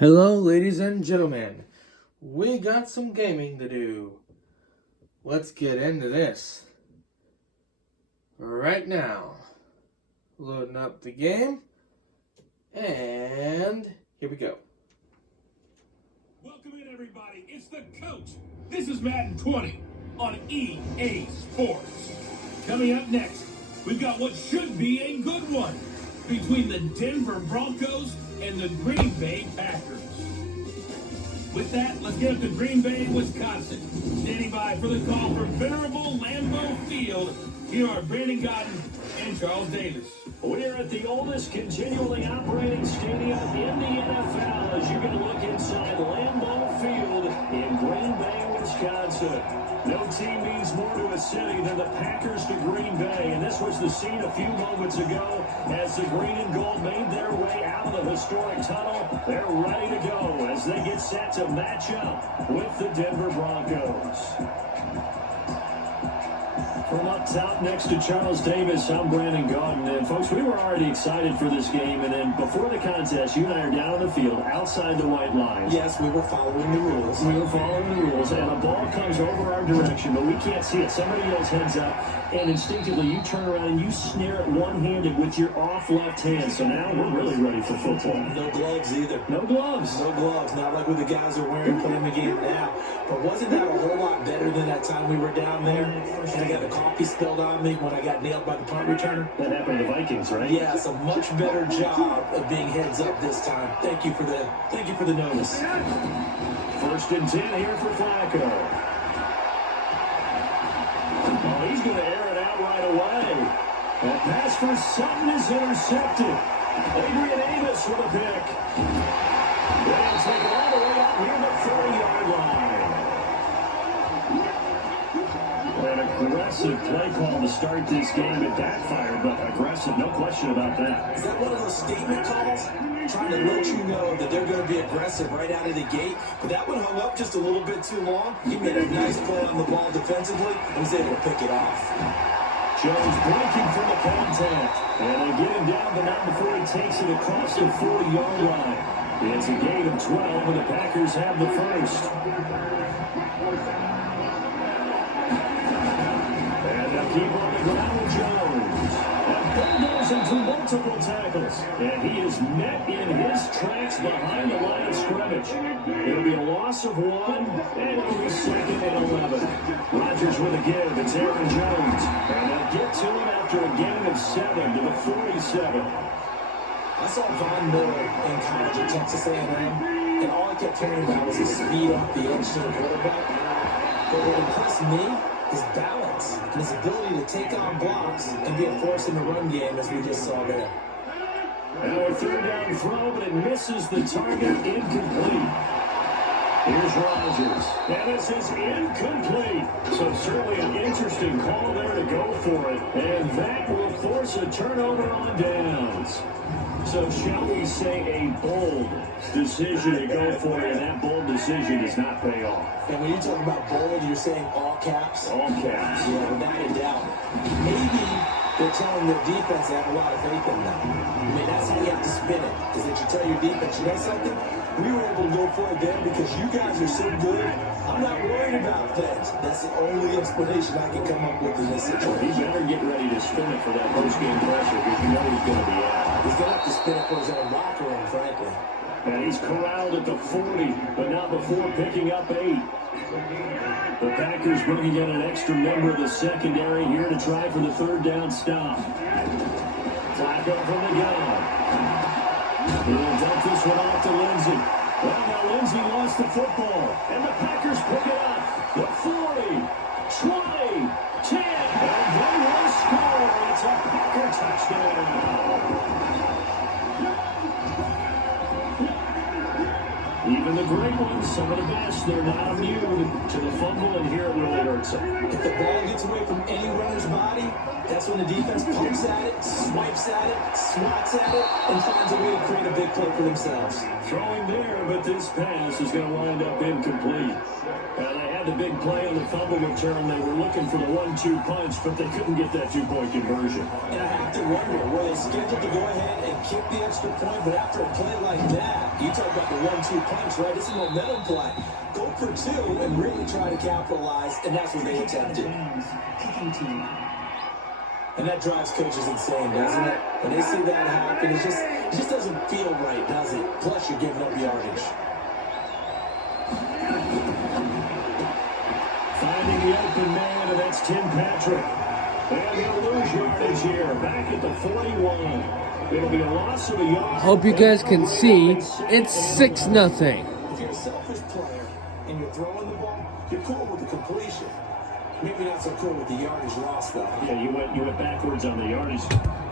Hello, ladies and gentlemen. We got some gaming to do. Let's get into this right now. Loading up the game, and here we go. Welcome in, everybody. It's the coach. This is Madden 20 on EA Sports. Coming up next, we've got what should be a good one between the Denver Broncos and the Green Bay Packers. With that, let's get up to Green Bay, Wisconsin. Standing by for the call from venerable Lambeau Field, here are Brandon Godden and Charles Davis. We're at the oldest continually operating stadium in the NFL as you can look inside Lambeau Field in Green Bay, Wisconsin. No team means more to a city than the Packers to Green Bay, and this was the scene a few moments ago as the green and gold made their way out of the historic tunnel. They're ready to go as they get set to match up with the Denver Broncos. From up top next to Charles Davis, I'm Brandon Godden. And folks, we were already excited for this game. And then before the contest, you and I are down on the field outside the white lines. Yes, we were following the rules. We were following the rules. And a ball comes over our direction, but we can't see it. Somebody else heads up. And instinctively, you turn around and you snare it one-handed with your off left hand. So now we're really ready for football. No gloves either. No gloves. No gloves. Not like what the guys are wearing playing the game now. But wasn't that a whole lot better than that time we were down there? And I got the coffee spilled on me when I got nailed by the punt returner. That happened to the Vikings, right? Yeah, it's a much better job of being heads up this time. Thank you for the notice. First and 10 here for Flacco. Oh, he's going to air it out right away. That pass for Sutton is intercepted. Adrian Amos with a pick. They'll take it all the way out near the 30-yard line. An aggressive play call to start this game. It backfired, but aggressive, no question about that. Is that one of those statement calls? Trying to let you know that they're going to be aggressive right out of the gate. But that one hung up just a little bit too long. He made a nice play on the ball defensively and was able to pick it off. Jones breaking for the contact. And they get him down, but not before he takes it across the 40-yard line. It's a gain of 12, and the Packers have the first. And they'll keep on the ground with Jones. And goes into multiple tackles. And he is met in his tracks behind the line of scrimmage. It'll be a loss of 1, and it'll be second and 11. Rodgers with a give. It's Aaron Jones. And they'll get to him after a gain of 7 to the 47. I saw Von Miller in college at Texas A&M, and all I kept hearing about was his speed off the edge to the quarterback. But what impressed me, his balance and his ability to take on blocks and be a force in the run game, as we just saw there. Now a third down throw, but it misses the target, incomplete. Here's Rodgers, and this is incomplete. So certainly an interesting call there to go for it, and that will force a turnover on downs. So shall we say a bold decision to go for it, and that bold decision does not pay off. And when you talk about bold, you're saying all caps? All caps. Yeah, without a doubt. Maybe they're telling their defense they have a lot of faith in them. I mean, that's how you have to spin it, is that you tell your defense, you know something? We were able to go for it there because you guys are so good. I'm not worried about things. That's the only explanation I can come up with in this situation. He better get ready to spin it for that post-game pressure because you know he's going to be out. He's going to have to spin it for his own locker room, frankly. And he's corralled at the 40, but not before picking up 8. The Packers bringing in an extra member of the secondary here to try for the third down stop. Flacco from the gun. He'll dump this one off to Lindsey. Well, now Lindsey lost the football, and the Packers pick it up. The 40, 20, 10, and they will score. It's a Packer touchdown. Even the great ones, some of the best, they're not immune to the fumble, and here it really hurts them. If the ball gets away from any runner's body, that's when the defense pumps at it, swipes at it, swats at it, and finds a way to create a big play for themselves. Throwing there there, but this pass is going to wind up incomplete. They had the big play on the fumble return. They were looking for the 1-2 punch, but they couldn't get that 2-point conversion. And I have to wonder, were they scheduled to go ahead and kick the extra point? But after a play like that, you talk about the 1-2 punch, right? It's a momentum play. Go for 2 and really try to capitalize, and that's what they attempted. And that drives coaches insane, doesn't it? When they see that happen, it just doesn't feel right, does it? Plus, you're giving up yardage. Finding the open man, and that's Tim Patrick. They're going to lose yardage here, back at the 41. It'll be a loss of a yard. Hope you guys can see, it's 6-0. If you're a selfish player and you're throwing the ball, you're cool with the completion. Maybe not so cool with the yardage loss, though. Yeah, you went backwards on the yardage.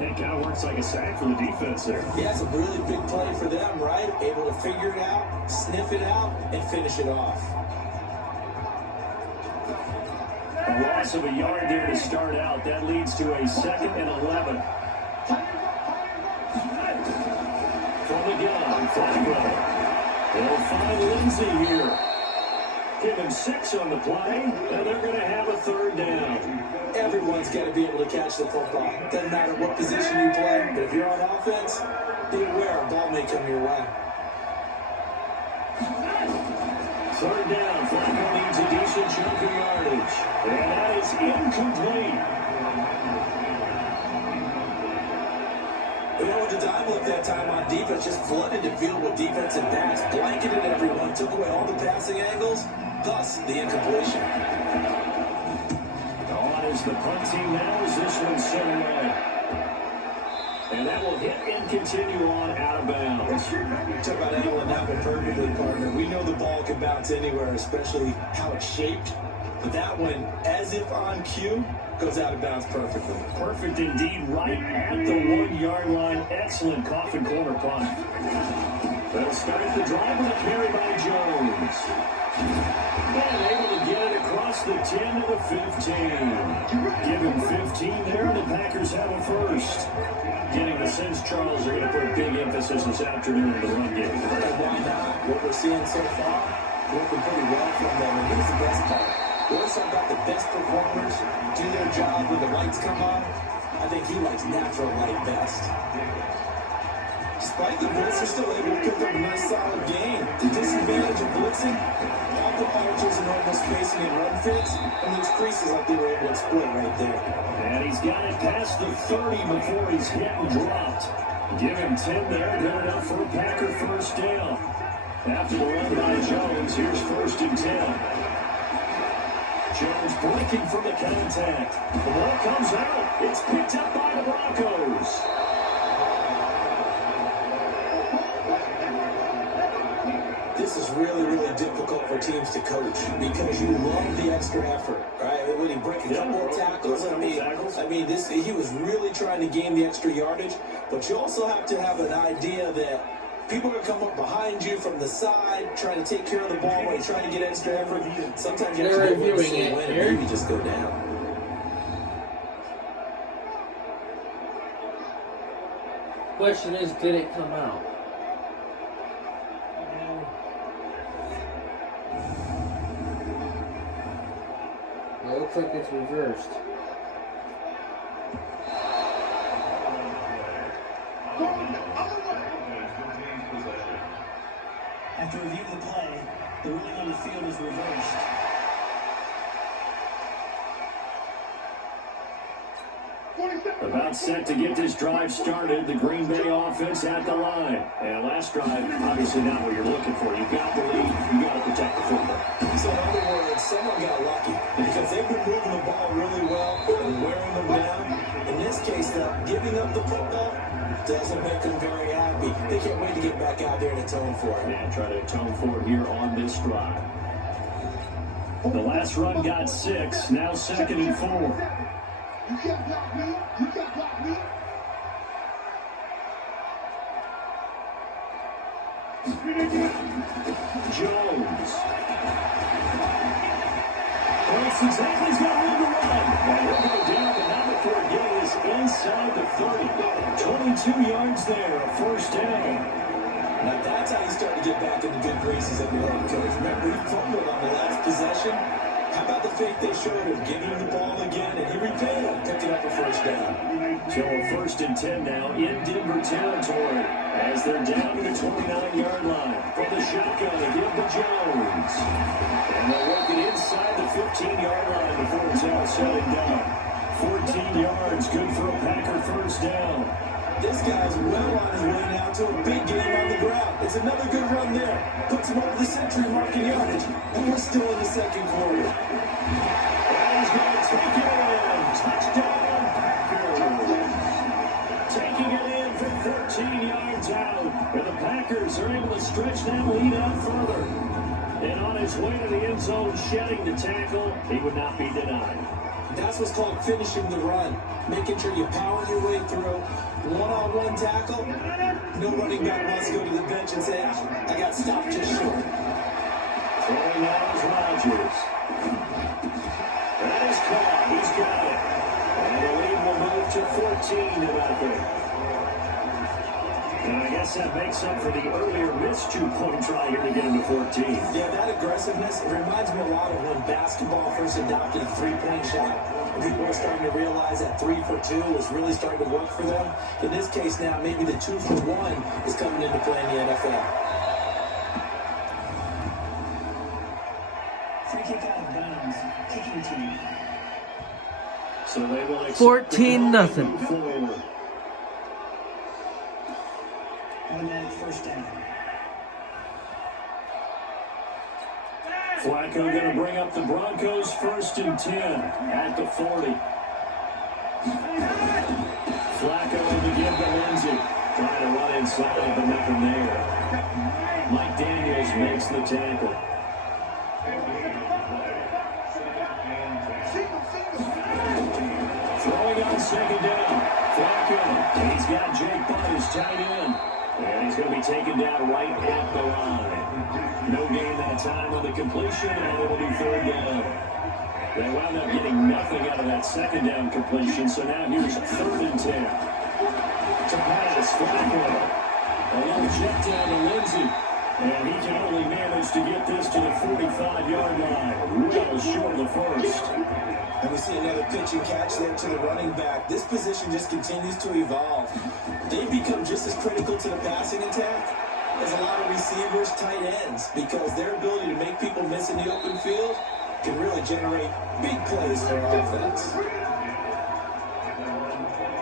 It kind of works like a sack for the defense there. Yeah, it's a really big play for them, right? Able to figure it out, sniff it out, and finish it off. A loss of a yard there to start out. That leads to a 2nd and 11. From the gun, Flacco. They'll find Lindsey here. Give him 6 on the play, and they're going to have a 3rd down. Everyone's got to be able to catch the football. Doesn't matter what position you play, but if you're on offense, be aware a ball may come your way. 3rd down. Flacco needs a decent chunk of yardage. And that is incomplete. You know, with the time look that time on defense, just flooded the field with defensive backs, blanketed everyone, took away all the passing angles, thus the incompletion. On is the punt team now as this one's sent away. And that will hit and continue on out of bounds. Talk about handling that one perfectly, partner. We know the ball can bounce anywhere, especially how it's shaped. But that one, as if on cue, goes out of bounds perfectly. Perfect indeed, right at the 1-yard line. Excellent coffin corner punt. They'll start the drive with a carry by Jones. And able to get it across the 10 to the 15. Give him 15 there, and the Packers have a 1st. Getting the sense Charles are going to put a big emphasis this afternoon in the run game. And why not? What we're seeing so far, working pretty well from them. And here's the best part. We always talk about the best performers do their job when the lights come on. I think he likes natural light best. Despite the blitz, they're still able to pick up a nice solid game. The disadvantage of blitzing, pocket arches and almost spacing and run fits, and those creases like they were able to exploit right there. And he's got it past the 30 before he's hit and dropped. Give him 10 there, good enough for a Packer 1st down. After the run by Jones, here's 1st and 10. Jones breaking from the contact. The ball comes out. It's picked up by the Broncos. This is really, really difficult for teams to coach because you love the extra effort, right? When he break a couple of tackles, I mean, he was really trying to gain the extra yardage, but you also have to have an idea that people are going to come up behind you from the side, trying to take care of the ball while you're trying to get extra effort. Sometimes you have to go win and maybe just go down. Question is, did it come out? It looks like it's reversed. After review of the play, the ruling on the field is reversed. About set to get this drive started, the Green Bay offense at the line. And last drive, obviously not what you're looking for. You've got the lead, you've got to protect the football. So in other words, someone got lucky because they've been moving the ball really well and wearing them down. In this case, though, giving up the football doesn't make them very happy. They can't wait to get back out there and atone for it. And try to atone for it here on this drive. The last run got 6, now 2nd and 4. You can't block me. You can't block me. Jones. That's exactly, he's got room to run. And he'll go down, but not before getting this inside the 30. 22 yards there, a 1st down. Now that's how you start to get back in the good graces of your head coach. Remember, he fumbled on the last possession. How about the faith they showed him, giving him the ball again, and he repaid him, picking up a first down. So a 1st and 10 now in Denver territory as they're down to the 29-yard line. From the shotgun, they give to Jones. And they'll work it inside the 15-yard line before it's all said and done. 14 yards, good for a Packer first down. This guy's well on his way now to a big game on the ground. It's another good run there. Puts him over the century mark in yardage. And we're still in the second quarter. And he's going to take it in. Touchdown, Packers. Taking it in from 14 yards out. And the Packers are able to stretch that lead out further. And on his way to the end zone, shedding the tackle, he would not be denied. That's what's called finishing the run. Making sure you power your way through. One-on-one tackle. No running back wants to go to the bench and say, I got stopped just short. Throwing out is Rodgers. That is caught. He's got it. And the lead will move to 14 to nothing. And I guess that makes up for the earlier missed 2-point try here to get him to 14. Yeah, that aggressiveness, it reminds me a lot of when basketball first adopted a three-point shot. And people are starting to realize that 3 for 2 was really starting to work for them. In this case now, maybe the 2 for 1 is coming into play in the NFL. Free kick out of bounds. Kicking team. So they will 14-0. forward. Automatic first down. Flacco going to bring up the Broncos 1st and 10 at the 40. Flacco to give to Lindsey. Trying to run inside, but nothing there. Mike Daniels makes the tackle. Throwing on 2nd down. Flacco. He's got Jake Butt, his tight end. And he's going to be taken down right at the line. No gain that time on the completion, and it will be 3rd down. They wound up getting nothing out of that 2nd down completion, so now here's 3rd and 10. To pass, Flacco. A little check down to Lindsey. And he can only manage to get this to the 45-yard line. Well short of the first. And we see another pitch and catch there to the running back. This position just continues to evolve. They become just as critical to the passing attack as a lot of receivers, tight ends, because their ability to make people miss in the open field can really generate big plays for our offense.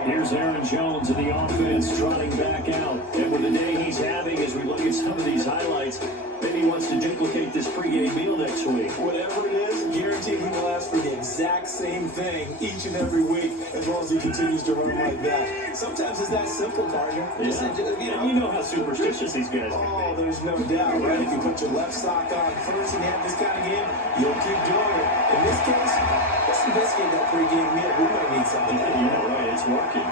Here's Aaron Jones in the offense trotting back out. And with the day he's having, as we look at some of these highlights, maybe he wants to duplicate this pregame meal next week. Whatever it is, guaranteed he will ask for the exact same thing each and every week as long as he continues to run like that. Sometimes it's that simple, partner. Yeah. You know how superstitious these guys are. Oh, there's no doubt, right? If you put your left sock on first and you have this kind of game, you'll keep doing it. In this case, let's investigate that pregame meal. We might need something. Yeah, right. It's working.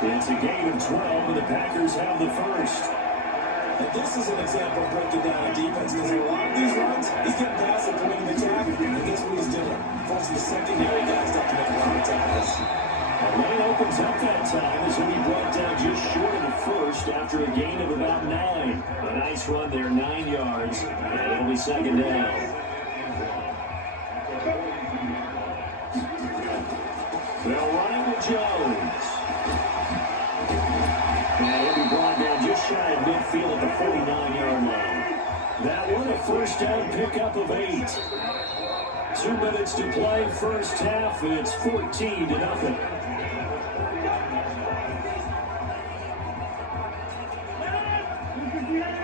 It's a gain of 12, and the Packers have the first. And this is an example of breaking down a defense, because in a lot of these runs, he's getting past the point of attack, and guess what he's doing? Forcing the secondary guys not to make a lot of tackles. The lane opens up that time as he'll be brought down just short of the first after a gain of about 9. A nice run there, 9 yards, and it'll be 2nd down. They'll run it with Jones. And he'll be brought down just shy of midfield at the 49-yard line. That one a first down pickup of 8. 2 minutes to play, first half, and it's 14-0.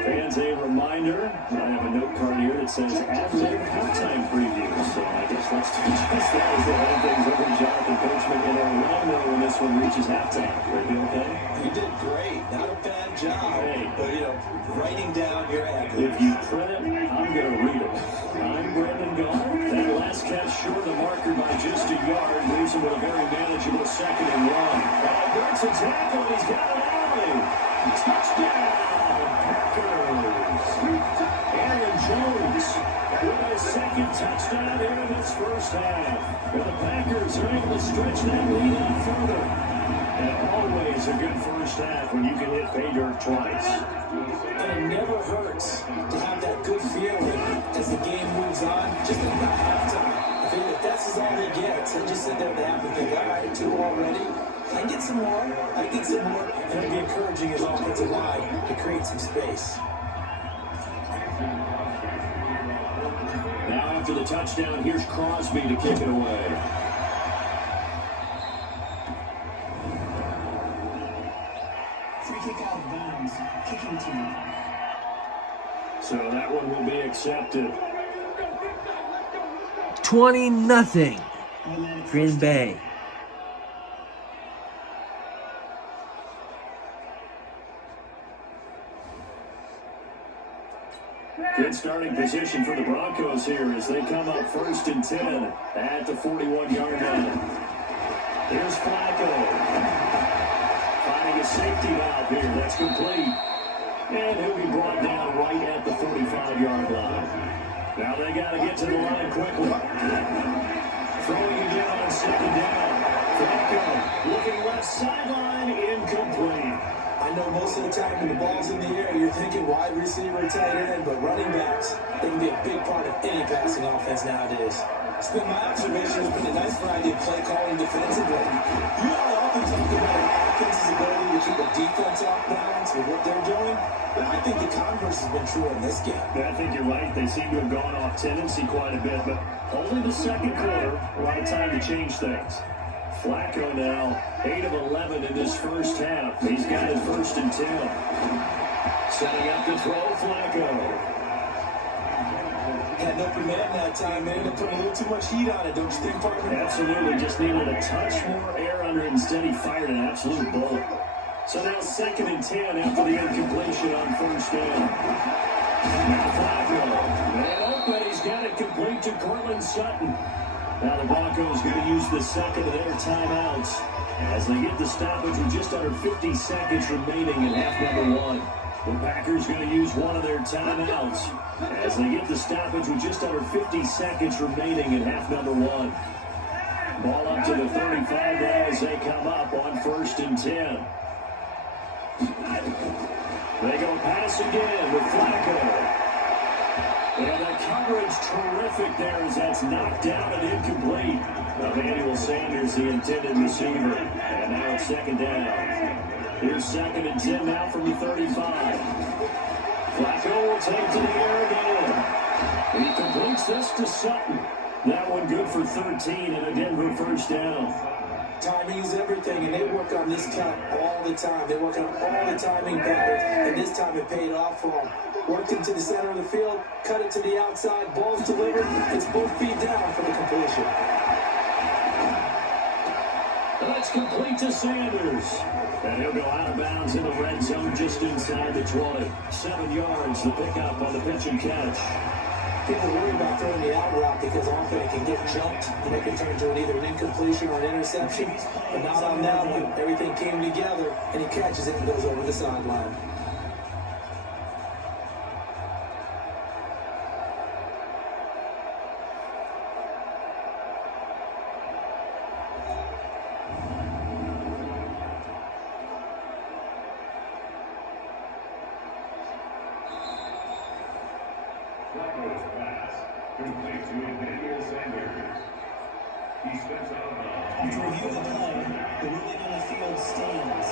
Fans, a reminder, I have a note card here that says ad-lib halftime preview. So I guess let's do just that as the whole thing's over to Jonathan Coachman in Orlando when this one reaches halftime. Will you okay? You did great. Not a bad job. Hey. But, writing down your ad. If you print it, I'm going to read it. I'm Brandon Garr. That last catch short of the marker by just a yard leaves him with a very manageable 2nd and 1. Breaks a tackle, he's got an alley. Touchdown, Packers. Aaron Jones with a 2nd touchdown here in this first half. Well, the Packers are able to stretch that lead out further. And always a good first half when you can hit pay dirt twice. And it never hurts to have that good feeling as the game moves on, just about halftime. I think if that's all they get, they just sit there at the half and think, all right, 2 already. I get some more, and it'll be encouraging his offensive line to create some space. Now after the touchdown, here's Crosby to kick it away. Free kick out of bounds. Kicking team. So that one will be accepted. 20-0. Green Bay. Good starting position for the Broncos here as they come up 1st and 10 at the 41-yard line. Here's Flacco. Finding a safety valve here. That's complete. And he'll be brought down right at the 45-yard line. Now they got to get to the line quickly. Throwing again on 2nd down. Flacco looking left sideline, incomplete. I know most of the time when the ball's in the air, you're thinking wide receiver, tight end, but running backs, they can be a big part of any passing offense nowadays. It's been my observation, it's been a nice variety of play calling defensively. You all often talk about an offense's ability to keep a defense off balance with what they're doing. But I think the converse has been true in this game. I think you're right. They seem to have gone off tendency quite a bit, but only the second quarter, a lot of time to change things. Flacco now, 8 of 11 in this first half. He's got his 1st and 10. Setting up to throw, Flacco. Had no command that time, man. They put a little too much heat on it, don't you think, partner? Absolutely. Just needed a touch more air under it. Instead, he fired an absolute bullet. So now 2nd and 10 after the incompletion on 1st down. Now Flacco. Man open. He's got it complete to Cortland Sutton. Now the Broncos going to use the second of their timeouts as they get the stoppage with just under 50 seconds remaining in half number 1. The Packers going to use one of their timeouts as they get the stoppage with just under 50 seconds remaining in half number 1. Ball up to the 35 now as they come up on 1st and 10. They go pass again with Flacco. And the coverage terrific there as that's knocked down and incomplete. Emmanuel Sanders, the intended receiver. And now it's 2nd down. Here's 2nd and 10 now from the 35. Flacco will take to the air again. He completes this to Sutton. That one good for 13 and a Denver 1st down. Timing is everything, and they work on this cut all the time. They work on all the timing patterns, and this time it paid off for them. Worked into the center of the field, cut it to the outside, ball's delivered. It's both feet down for the completion. That's complete to Sanders. And he'll go out of bounds in the red zone just inside the 20. 7 yards, the pickup on the pitch and catch. People worry about throwing the out route because often it can get jumped and it can turn into either an incompletion or an interception. But not on that one. Everything came together, and he catches it and goes over the sideline. After review of the play, the ruling on the field stands.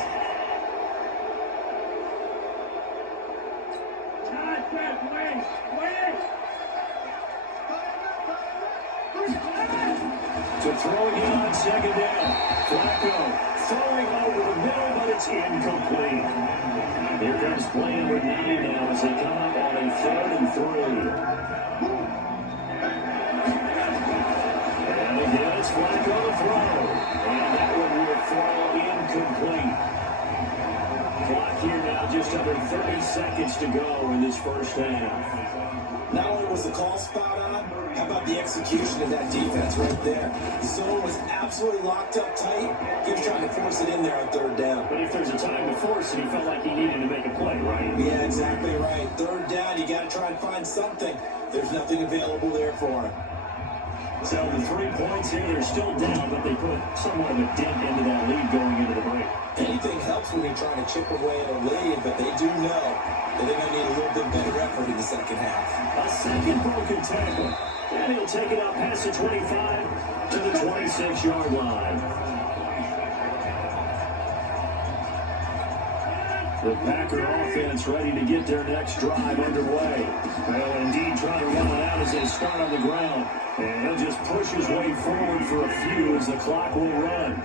To throw again on 2nd down. Flacco throwing over the middle, but it's incomplete. Here comes play number 9 now as they come up on a 3rd and 3. And again, it's Flacco to throw. And that one will throw incomplete. Clock here now just under 30 seconds to go in this first half. Not only was the call spot on, how about the execution of that defense right there? The zone was absolutely locked up tight. He was trying to force it in there on 3rd down. But if there's a time to force it, he felt like he needed to make a play, right? Yeah, exactly right. 3rd down, you got to try and find something. There's nothing available there for him. So the 3 points here, they're still down, but they put somewhat of a dent into that lead going into the break. Anything helps when you're trying to chip away at a lead, but they do know that they're going to need a little bit better effort in the second half. A second broken tackle. And he'll take it out past the 25 to the 26-yard line. The Packer offense ready to get their next drive underway. Well, indeed, trying to run it out as they start on the ground. And he'll just push his way forward for a few as the clock will run.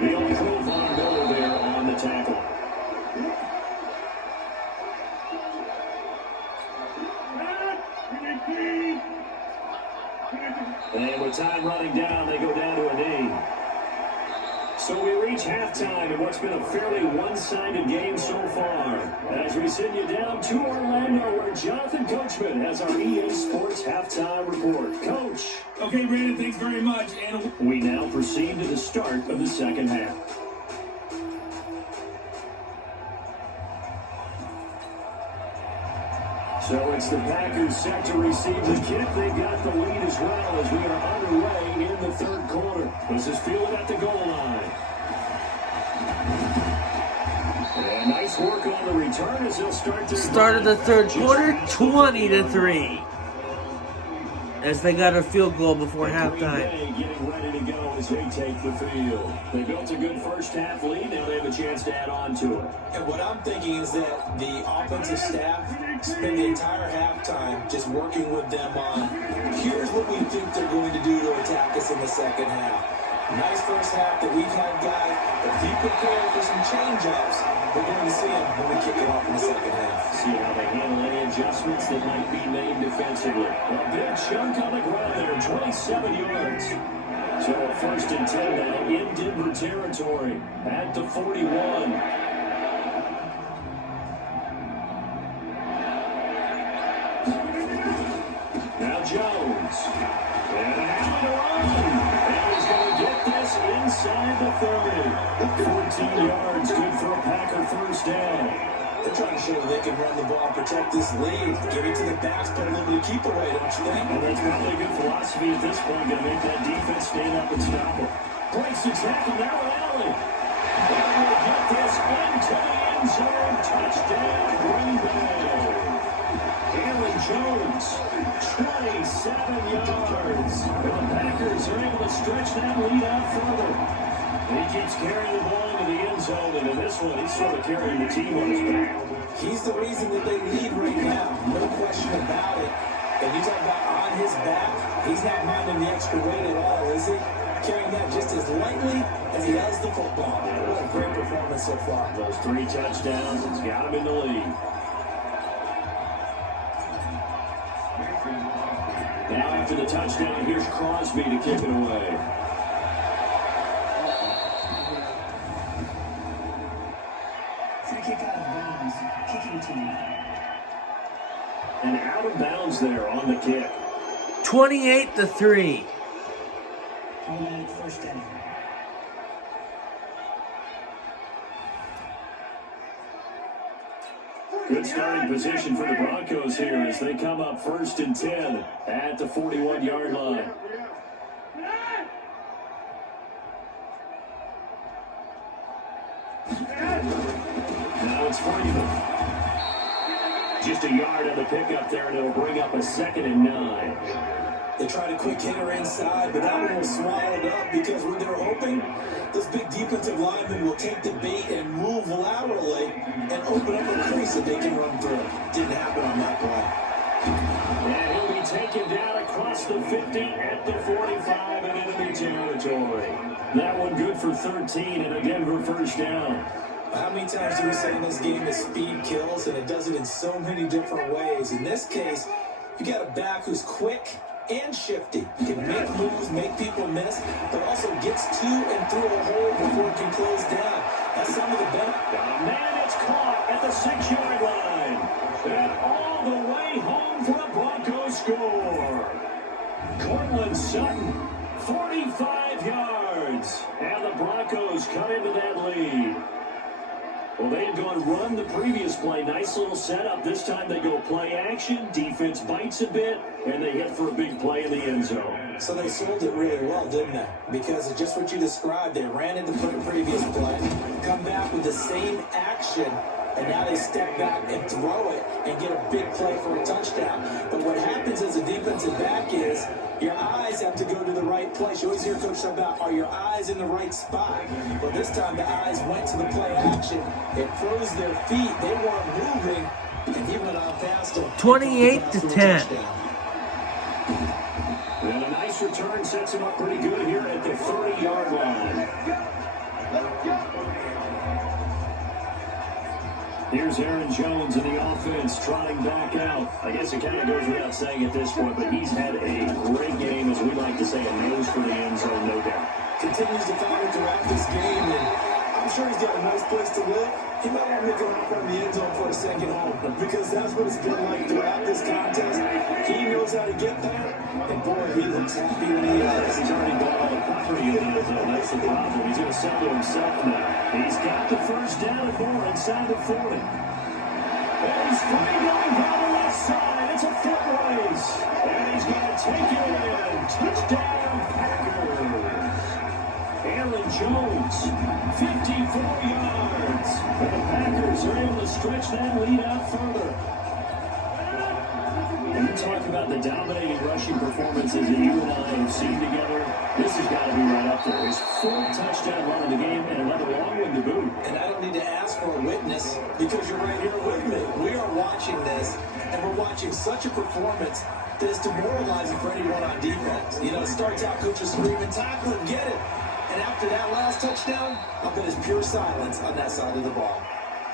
The old Von Miller there on the tackle. And with time running down, they go down to a knee. So we reach halftime in what's been a fairly one-sided game so far. As we send you down to Orlando, where Jonathan Coachman has our EA Sports halftime report. Coach. Okay, Brandon, thanks very much. And we now proceed to the start of the second half. So it's the Packers set to receive the kick. They've got the lead as well as we are underway in the third quarter. This is fielded at the goal line. And nice work on the return as they'll start of the third quarter, 20-3. As they got a field goal before halftime. Getting ready to go as they take the field. They built a good first half lead. Now they have a chance to add on to it. And what I'm thinking is that the offensive staff spend the entire halftime just working with them on, here's what we think they're going to do to attack us in the second half. Nice first half that we've had, guys, but be prepared for some change-ups. We're going to see them when we kick it off in the second half. See how they handle any adjustments that might be made defensively. A big chunk on the ground there, 27 yards. So a 1st and 10 now in Denver territory at the 41. Now Jones. And now to run. And he's going to get this inside the 30. 14 yards, good for a Packer first down. They're trying to show that they can run the ball, protect this lead, give it to the backs, put a little bit of keep away, don't you think? And that's probably a good philosophy at this point, going to make that defense stand up and stop it. Breaks the tackle, now an alley. And we'll get this into the end zone. Touchdown, Green Bay. Aaron Jones, 27 yards. And the Packers are able to stretch that lead out further. And he keeps carrying the ball into the end zone, and in this one, he's sort of carrying the team on his back. He's the reason that they lead right now, no question about it. And you talk about on his back, he's not minding the extra weight at all, is he? Carrying that just as lightly as he has the football. What a great performance so far. Those 3 touchdowns, it's got him in the lead. Now after the touchdown, here's Crosby to kick it away. Free kick out of bounds. Kicking team. And out of bounds there on the kick. 28-3. Automatic first down. Good starting position for the Broncos here as they come up 1st and 10 at the 41-yard line. Now it's Freeman. Just a yard on the pickup there, and it'll bring up a 2nd and 9. They tried a quick hitter inside, but that one was swallowed up because when they're hoping, those big defensive linemen will take the bait and move laterally and open up a crease that they can run through. Didn't happen on that play. And he'll be taken down across the 50 at the 45 in enemy territory. That one good for 13 and a Denver first down. How many times do we say in this game that speed kills, and it does it in so many different ways? In this case, you got a back who's quick and shifty. Can make moves, make people miss, but also gets to and through a hole before it can close down. That's some of the benefit. Man, it's caught at the 6-yard line. And all the way home for a Broncos score. Cortland Sutton, 45 yards. And the Broncos cut into that lead. Well, they had gone run the previous play. Nice little setup. This time they go play action. Defense bites a bit, and they hit for a big play in the end zone. So they sold it really well, didn't they? Because of just what you described. They ran into the previous play, come back with the same action, and now they step back and throw it and get a big play for a touchdown. But what happens as a defensive back is your eyes have to go to the right place. You always hear Coach talk about, are your eyes in the right spot? Well, this time the eyes went to the play action. It froze their feet. They weren't moving, and he went on past them. 28-10. And a nice return sets him up pretty good here at the 30-yard line. Here's Aaron Jones in the offense trotting back out. I guess it kind of goes without saying at this point, but he's had a great game, as we like to say, a nose for the end zone, no doubt. Continues to find it throughout this game, and I'm sure he's got a nice place to live. He might want to make a run from the end zone for a second home, because that's what it's been like throughout this contest. He knows how to get there, and boy, he looks happy when he is. He's already got all the property in the end zone. That's the problem. He's going to sell to himself now. He's got the first down and more inside the 40. And he's free going down the left side. It's a foot race. And he's going to take it in. Touchdown, Packers. Aaron Jones, 54 yards. And the Packers are able to stretch that lead out further. And you talk about the dominating rushing performances that you and I have seen together. This has got to be right up there. His fourth touchdown run in the game and another long one to boot. And I don't need to ask for a witness because you're right here with me. We are watching this, and we're watching such a performance that is demoralizing for anyone on defense. You know, it starts out coaches screaming, tackle him, get it. And after that last touchdown, I'll bet it's pure silence on that side of the ball.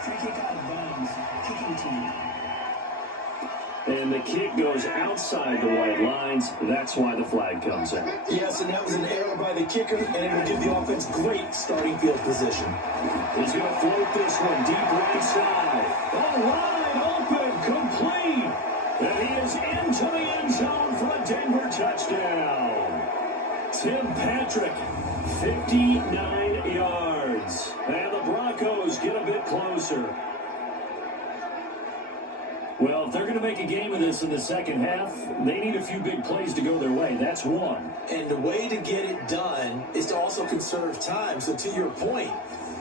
Free kick out of bounds. Kicking team. And the kick goes outside the white lines. That's why the flag comes out. Yes, and that was an error by the kicker, and it will give the offense great starting field position. He's going to float this one deep right side. Oh, wide open, complete. And he is into the end zone for a Denver touchdown. Tim Patrick, 59 yards. And the Broncos get a bit closer. Well, if they're going to make a game of this in the second half, they need a few big plays to go their way. That's one. And the way to get it done is to also conserve time. So to your point,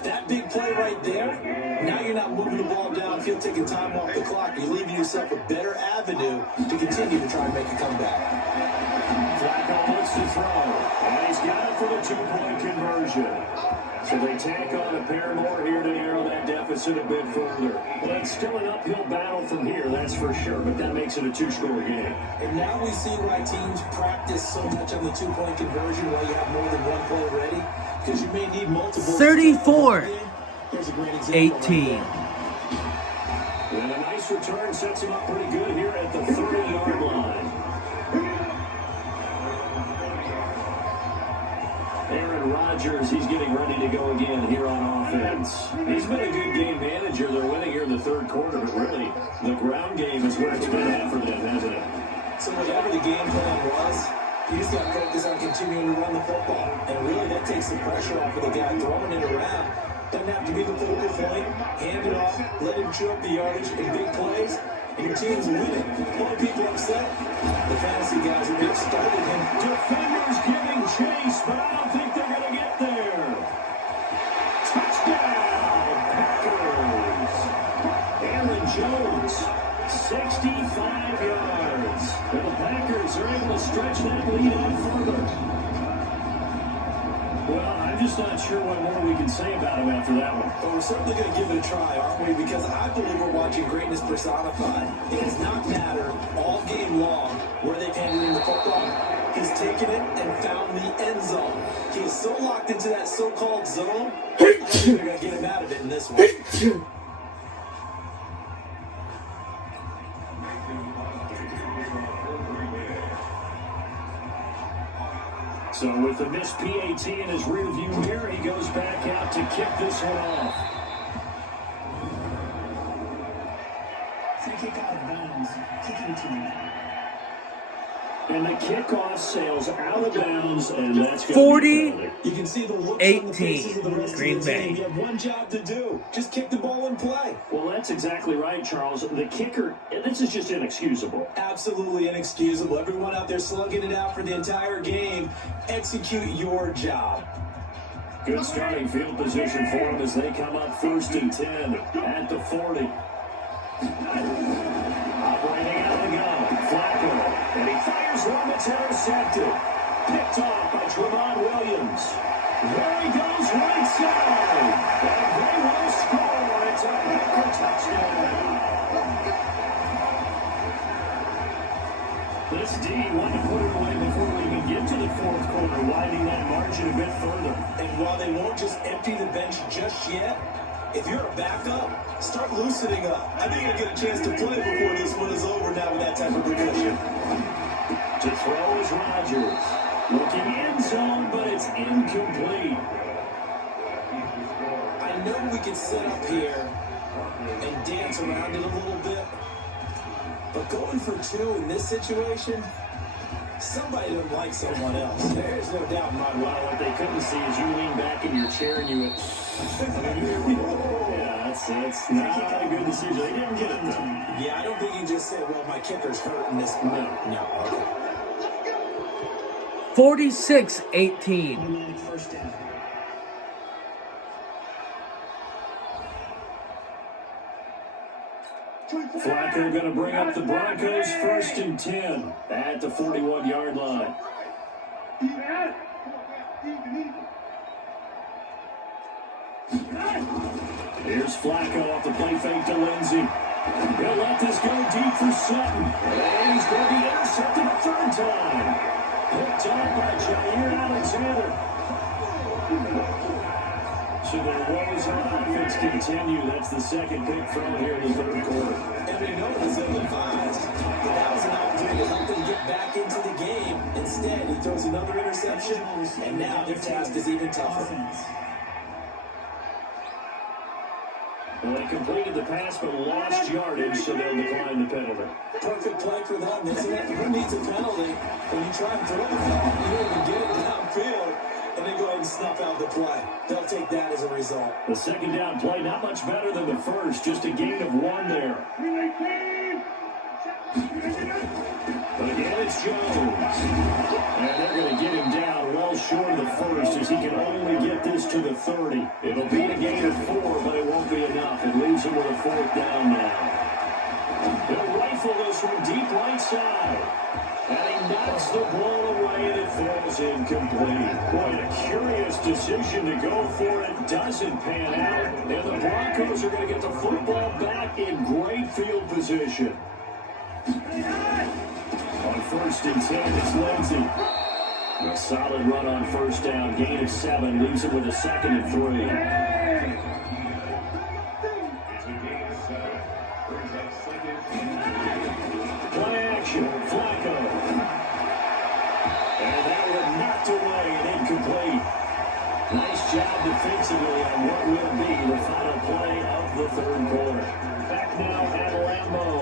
that big play right there, now you're not moving the ball downfield, taking time off the clock. You're leaving yourself a better avenue to continue to try and make a comeback. Flacco looks to throw, and he's got it for the two-point conversion. So they tack on a pair more here to narrow that deficit a bit further. But it's still an uphill battle from here, that's for sure. But that makes it a two-score game. And now we see why teams practice so much on the two-point conversion while you have more than one play ready. Because you may need multiple. 34. Here's a great example 18. And a nice return sets him up pretty good here at the 30-yard line. Aaron Rodgers, he's getting ready to go again here on offense. He's been a good game manager. They're winning here in the third quarter, but really, the ground game is where it's been at for them, hasn't it? So whatever the game plan was, you just got to focus on continuing to run the football. And really, that takes the pressure off of the guy throwing it around. Doesn't have to be the focal point. Hand it off, let him chew up the yardage in big plays, and your team's winning. Why are people upset? The fantasy guys who get started him. Defenders giving chase, but I don't think they're going to get there. Touchdown, Packers. Aaron Jones, 65 yards. And the Packers are able to stretch that lead out further. Well, I'm just not sure what more we can say about him after that one. But we're certainly going to give it a try, aren't we? Because I believe we're watching greatness personified. It does not matter all game long where they've handed him the football. He's taken it and found the end zone. He is so locked into that so-called zone, I don't think they're going to get him out of it in this one. So with the missed PAT in his rear view mirror, he goes back out to kick this one off. Free kick out of bounds. Kicking team. And the kickoff sails out of bounds, and that's going 40. to be You can see the looks on the 18, faces of the rest Green of the Bay. team. You have one job to do. Just kick the ball and play. Well, that's exactly right, Charles. The kicker, this is just inexcusable. Absolutely inexcusable. Everyone out there slugging it out for the entire game. Execute your job. Good starting field position for them as they come up 1st and 10 at the 40. Operating out of the gun, Flacco, and he fires one that's intercepted. Picked off by Trevon Williams. There he goes, right side. And they will score. It's a Packer touchdown. This D wanted to put it away before we even get to the 4th quarter, widening that margin a bit further. And while they won't just empty the bench just yet, if you're a backup, start loosening up. I think you'll get a chance to play before this one is over now with that type of protection. To throw is Rodgers. Looking end zone, but it's incomplete. I know we can sit up here and dance around it a little bit, but going for 2 in this situation, somebody doesn't like someone else. There's no doubt in my mind. Well, what they couldn't see is you lean back in your chair and you went, yeah, that's not a good decision. They didn't get it, though. Yeah, I don't think you just said, well, my kicker's hurt in this moment. No, okay. 46-18. First down. Flacco going to bring up the Broncos 1st and 10 at the 41-yard line. Here's Flacco off the play fake to Lindsey. He'll let this go deep for Sutton. And he's going to be intercepted a 3rd time. Picked up by Jair Alexander. So their woes on offense continue. That's the 2nd pick thrown here in the 3rd quarter. And we know it was ill-advised, but that was an opportunity to help them get back into the game. Instead, he throws another interception, and now their task is even tougher. Well, they completed the pass but lost yardage, so they'll decline the penalty. Perfect play for them, isn't it? Who needs a penalty when you try and throw the ball, you don't even get it downfield, and then go ahead and snuff out the play. They'll take that as a result. The 2nd down play, not much better than the first, just a gain of 1 there. But again, it's Jones. And they're going to get him down well short of the first as he can only get this to the 30. It'll be a gain of 4, but it won't be enough. It leaves him with a 4th down now. They'll rifle this from deep right side. And he knocks the ball away and it falls incomplete. Boy, a curious decision to go for it. Doesn't pan out. And the Broncos are going to get the football back in great field position. On 1st and 10, it's Lindsey. A solid run on 1st down. Gain of 7. Leaves it with a 2nd and 3. Play action. Flacco. And that one knocked away and incomplete. Nice job defensively on what will be the final play of the 3rd quarter. Back now at Lambeau.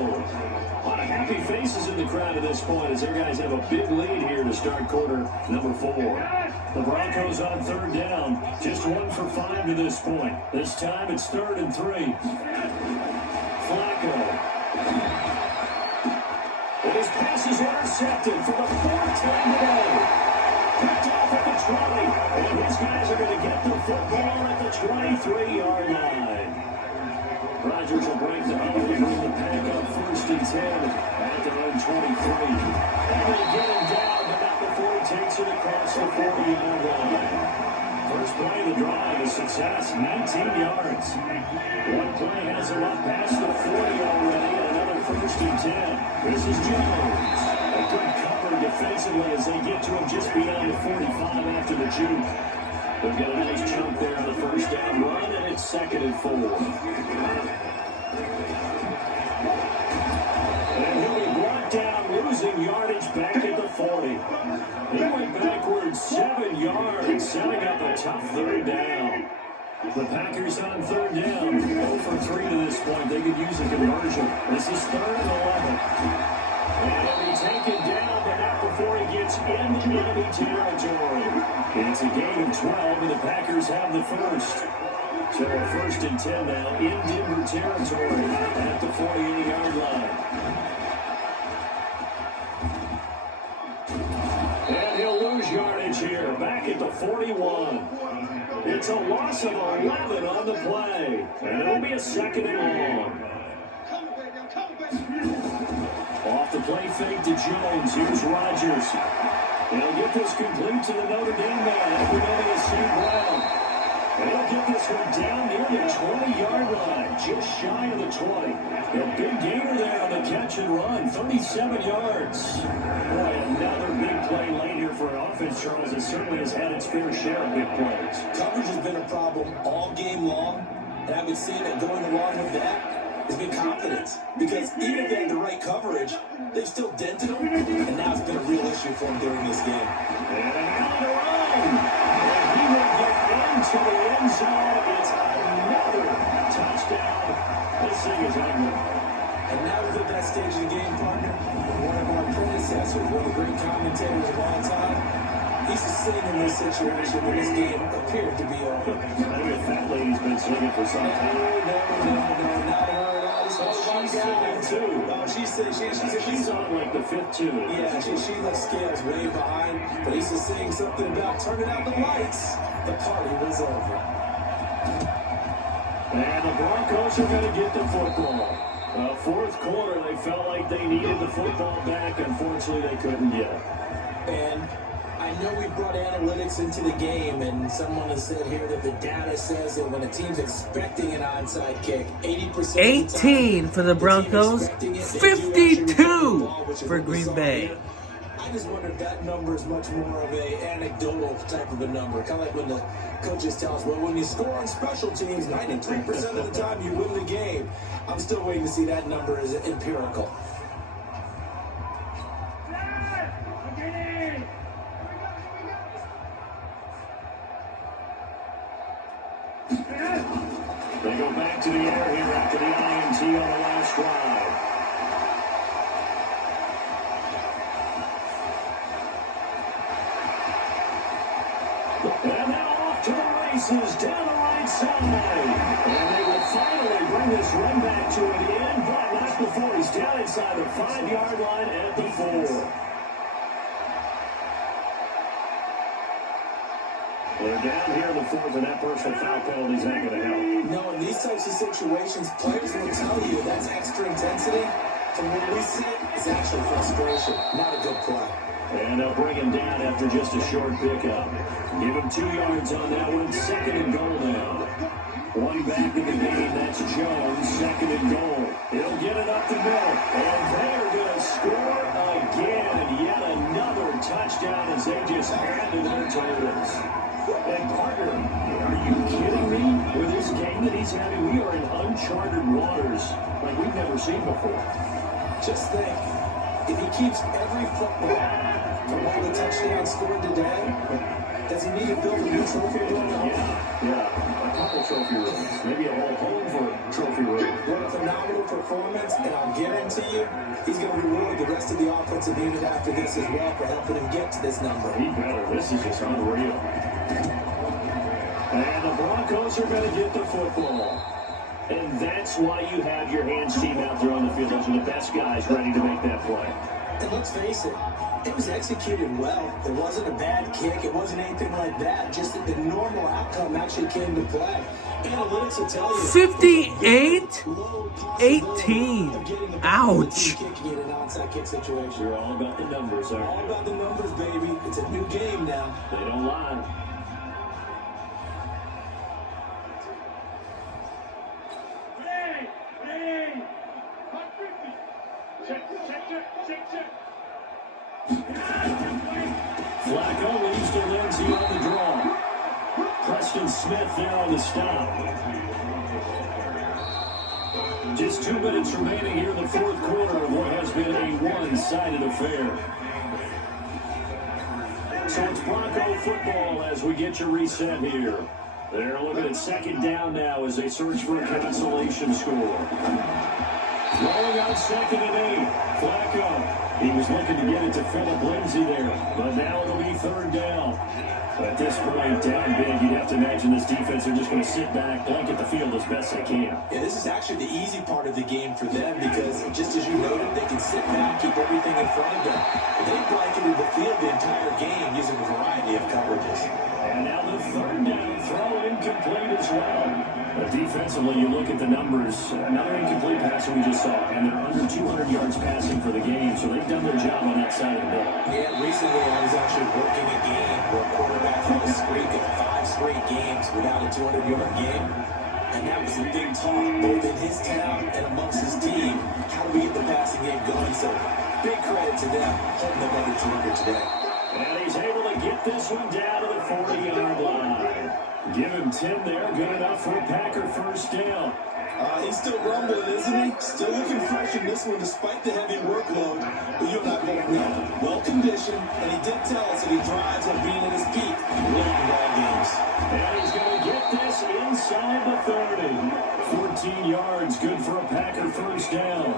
A lot of happy faces in the crowd at this point as their guys have a big lead here to start quarter number 4. The Broncos on 3rd down. Just 1 for 5 to this point. This time it's 3rd and 3. Flacco. And his pass is intercepted for the 4th time today. Picked off at the 20. And his guys are going to get the football at the 23-yard line. Rodgers will break the huddle and bring the pack up 1st and 10 at their own 23. And they get him down, but not before he takes it across the 40-yard line. First play of the drive, a success, 19 yards. One play has him up past the 40 already, and another 1st and 10. This is Jones. A good cover defensively as they get to him just beyond the 45 after the juke. They've got a nice chunk there on the 1st down run, and it's 2nd and 4. And he'll be brought down, losing yardage back at the 40. He went backwards 7 yards, setting up a tough 3rd down. The Packers on 3rd down, 0 for 3 to this point. They could use a conversion. This is 3rd and 11. And he'll be taken down, but not before and enemy territory. It's a gain of 12, and the Packers have the first. So a 1st and 10 now in Denver territory at the 48-yard line. And he'll lose yardage here, back at the 41. It's a loss of 11 on the play, and it'll be a 2nd and long. Off the play fake to Jones. Here's Rodgers. He'll get this complete to the Notre Dame man after getting a St. Brown. And he'll get this one down near the 20-yard line, just shy of the 20. A big gainer there on the catch and run, 37 yards. Boy, another big play late here for an offense, Charles. It certainly has had its fair share of big plays. Coverage has been a problem all game long, and I would say that going along with that has been confidence. Because even if they had the right coverage, they've still dented them, and now it's been a real issue for them during this game. And on the run. And he will get into the end zone. It's another touchdown. This thing is ugly. And now we're at that stage of the game, partner. One of our predecessors, one of the great commentators of all time, he's to sing in this situation when this game appeared to be over. I think a fat lady's been singing for some time. No, not her. She's singing too. She's on like the 5th tune. Yeah, she left scales way behind, but he's just saying something about turning out the lights. The party was over. And the Broncos are going to get the football. 4th quarter, they felt like they needed the football back. Unfortunately, they couldn't get it. And I know we brought analytics into the game, and someone has said here that the data says that when a team's expecting an onside kick, 80% 18 for the Broncos, 52 for Green Bay. I just wonder if that number is much more of a anecdotal type of a number. Kind of like when the coaches tell us, well, when you score on special teams, 93% of the time you win the game. I'm still waiting to see that number as empirical. They go back to the air here after the INT on the last drive. And now off to the races down the right side. And they will finally bring this run back to an end, but not before he's down inside the 5-yard line at the 4. They're down here in the 4th, and that personal foul penalty is not going to help. No, in these types of situations, players will tell you that's extra intensity. From what we see, it's actually frustration, not a good play. And they'll bring him down after just a short pickup. Give him 2 yards on that one. 2nd and goal now. One back in the game, that's Jones. 2nd and goal. He'll get it up the middle. And they're going to score again. Yet another touchdown as they just add to their totals. And partner, are you kidding me? With this game that he's having, we are in uncharted waters like we've never seen before. Just think, if he keeps every football from all the touchdowns scored today, does he need to build a new trophy room? Yeah, a couple trophy rooms. Maybe a whole home for a trophy room. What a phenomenal performance, and I'll guarantee you, he's going to reward the rest of the offensive unit after this as well for helping him get to this number. He better. This is just unreal. And the Broncos are going to get the football. And that's why you have your hands team out there on the field. Those are the best guys ready to make that play. And let's face it, it was executed well. It wasn't a bad kick. It wasn't anything like that. Just that the normal outcome actually came to play. Analytics will tell you 58-18. Ouch. You're all about the numbers, aren't you? All about the numbers, baby. It's a new game now. They don't lie. Flacco leads to Lindsay on the draw. Preston Smith there on the stop. Just 2 minutes remaining here in the 4th quarter of what has been a one-sided affair. So it's Bronco football as we get your reset here. They're looking at 2nd down now as they search for a consolation score. Throwing on 2nd and 8. Flacco. He was looking to get it to Phillip Lindsay there, but now it'll be 3rd down. At this point, down big, you'd have to imagine this defense are just going to sit back, blanket the field as best they can. Yeah, this is actually the easy part of the game for them because, just as you noted, they can sit back, keep everything in front of them. They blanketed the field the entire game using a variety of coverages. And now the 3rd down throw incomplete as well. But defensively, you look at the numbers, another incomplete passer we just saw, and they're under 200 yards passing for the game, so they've done their job on that side of the ball. Yeah, recently I was actually working a game where a quarterback had a streak of 5 straight games without a 200-yard game. And that was a big talk, both in his town and amongst his team. How do we get the passing game going? So big credit to them, holding them under 200 today. And he's able to get this one down to the 40-yard line. Give him 10 there, good enough for a Packer 1st down. He's still rumbling, isn't he? Still looking fresh in this one despite the heavy workload. But you and I both know, well-conditioned, and he did tell us that he thrives on being at his peak late in ball games. And he's going to get this inside the 30. 14 yards, good for a Packer 1st down.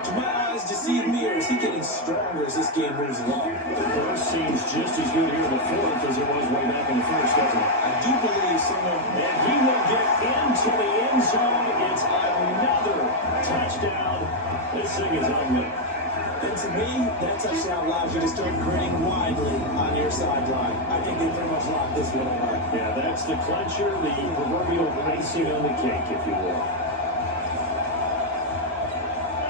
Do my eyes deceive me, or is he getting stronger as this game moves along? The first seems just as good here in the 4th as it was way back in the 1st, doesn't it? I do believe someone... And he will get into the end zone. It's another touchdown. This thing is ugly. And to me, that touchdown allows you to start grinning widely on your sideline. I think they pretty much locked this one away. Yeah, that's the clincher, the proverbial icing on the cake, if you will.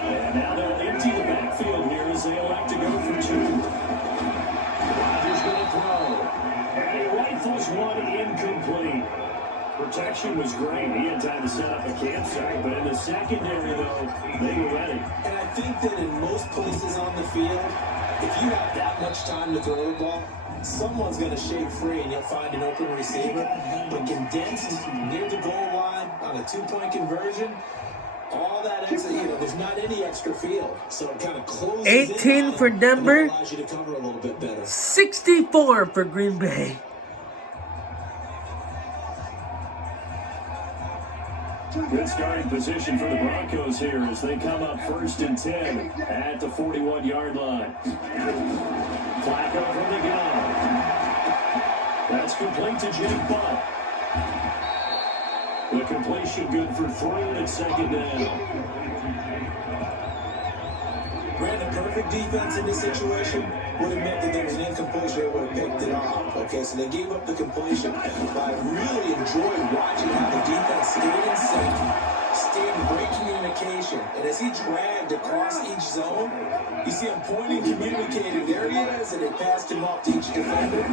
And now they'll empty the backfield here as they elect to go for 2. Rodgers going to throw. And he rifles one incomplete. Protection was great. He had time to set up a campsite. But in the secondary, though, they were ready. And I think that in most places on the field, if you have that much time to throw the ball, someone's going to shake free and you'll find an open receiver. But condensed near the goal line on a 2-point conversion, all that extra, there's not any extra field. So it kind of closes 18 for Denver, allows you to cover a little bit better. 64 for Green Bay. Good starting position for the Broncos here as they come up 1st and 10 at the 41-yard line. Flacco from the gun. That's complete to Jake Butt. The completion good for 3 and 2nd down. Brandon, perfect defense in this situation would have meant that there was an incompletion. They would have picked it off. Okay, so they gave up the completion. But I really enjoyed watching how the defense stayed in sync, stayed in great communication. And as he dragged across each zone, you see him pointing, communicating. There he is, and they passed him off to each defender.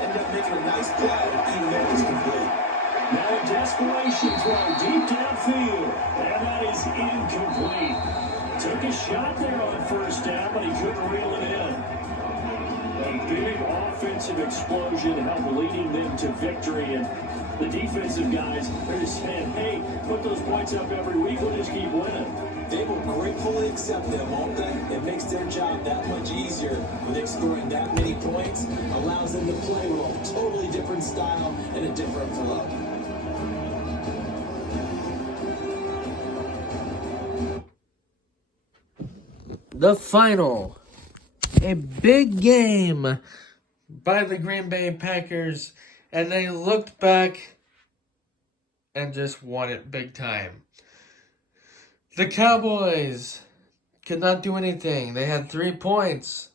Ended up making a nice play, even though it was complete. Now a desperation throw deep downfield, and that is incomplete. Took a shot there on 1st down, but he couldn't reel it in. A big offensive explosion helped leading them to victory, and the defensive guys are just saying, hey, put those points up every week, we'll just keep winning. They will gratefully accept them, won't they? It makes their job that much easier when they're scoring that many points, allows them to play with a totally different style and a different flow. The final. A big game by the Green Bay Packers, and they looked back and just won it big time. The Cowboys could not do anything. They had 3 points,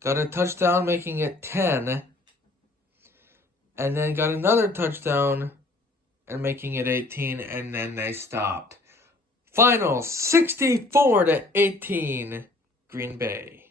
got a touchdown making it 10, and then got another touchdown and making it 18, and then they stopped. Final 64-18, Green Bay.